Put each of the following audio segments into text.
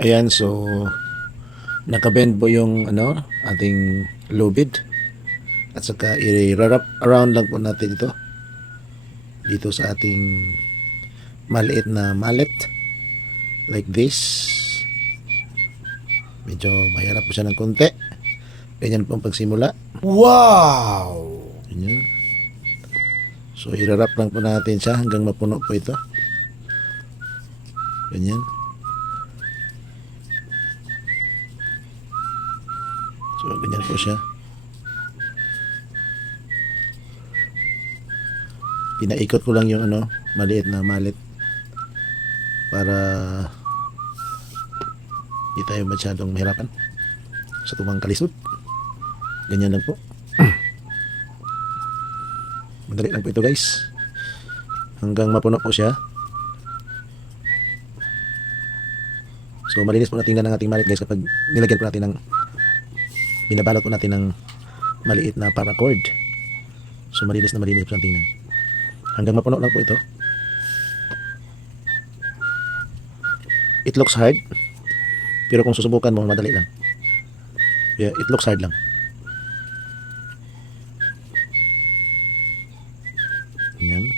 Ayan, so nakabend po yung ating lubid at saka i-wrap around lang po natin ito dito sa ating maliit na mallet like this. Medyo mahirap po siya ng konti. Ganyan po ang pagsimula. Wow! Ganyan. So i-wrap lang po natin siya hanggang mapuno po ito. Ganyan. So ganyan po siya. Pinaikot ko lang yung maliit na mallet para hindi tayo masyadong mahirapan sa tumang kalisod. Ganyan lang po. Madali lang po ito guys. Hanggang mapuno po siya. So malinis po natin ng ating mallet guys kapag nilagyan po natin ng binabalot po natin ng maliit na paracord. So malinis po ang tingnan. Hanggang mapuno lang po ito. It looks hard. Pero kung susubukan mo, madali lang. Yeah, it looks hard lang. Yan.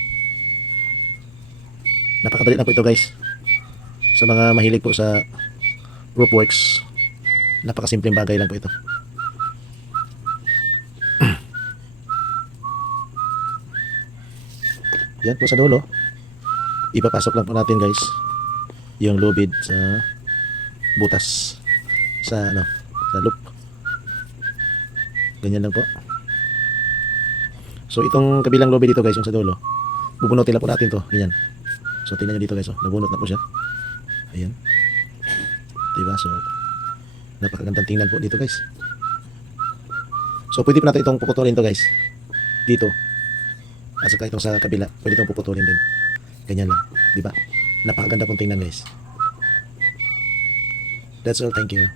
Napakadali lang po ito guys. Sa mga mahilig po sa rope works, napakasimpleng bagay lang po ito. Yan po sa dulo. Ipapasok lang po natin guys yung lubid sa butas sa sa loop. Ganyan lang po. So itong kabilang lubid dito guys, yung sa dulo, bubunutin lang po natin to. Ganyan. So tingnan nyo dito guys, nabunot na po siya. Ayan. Diba? So napakagandang tingnan po dito guys. So pwede po natin itong puputulin to guys. Dito. At saka itong sa kabila, pwede itong puputulin din. Ganyan lang. Diba? Napakaganda pong tingnan guys. That's all. Thank you.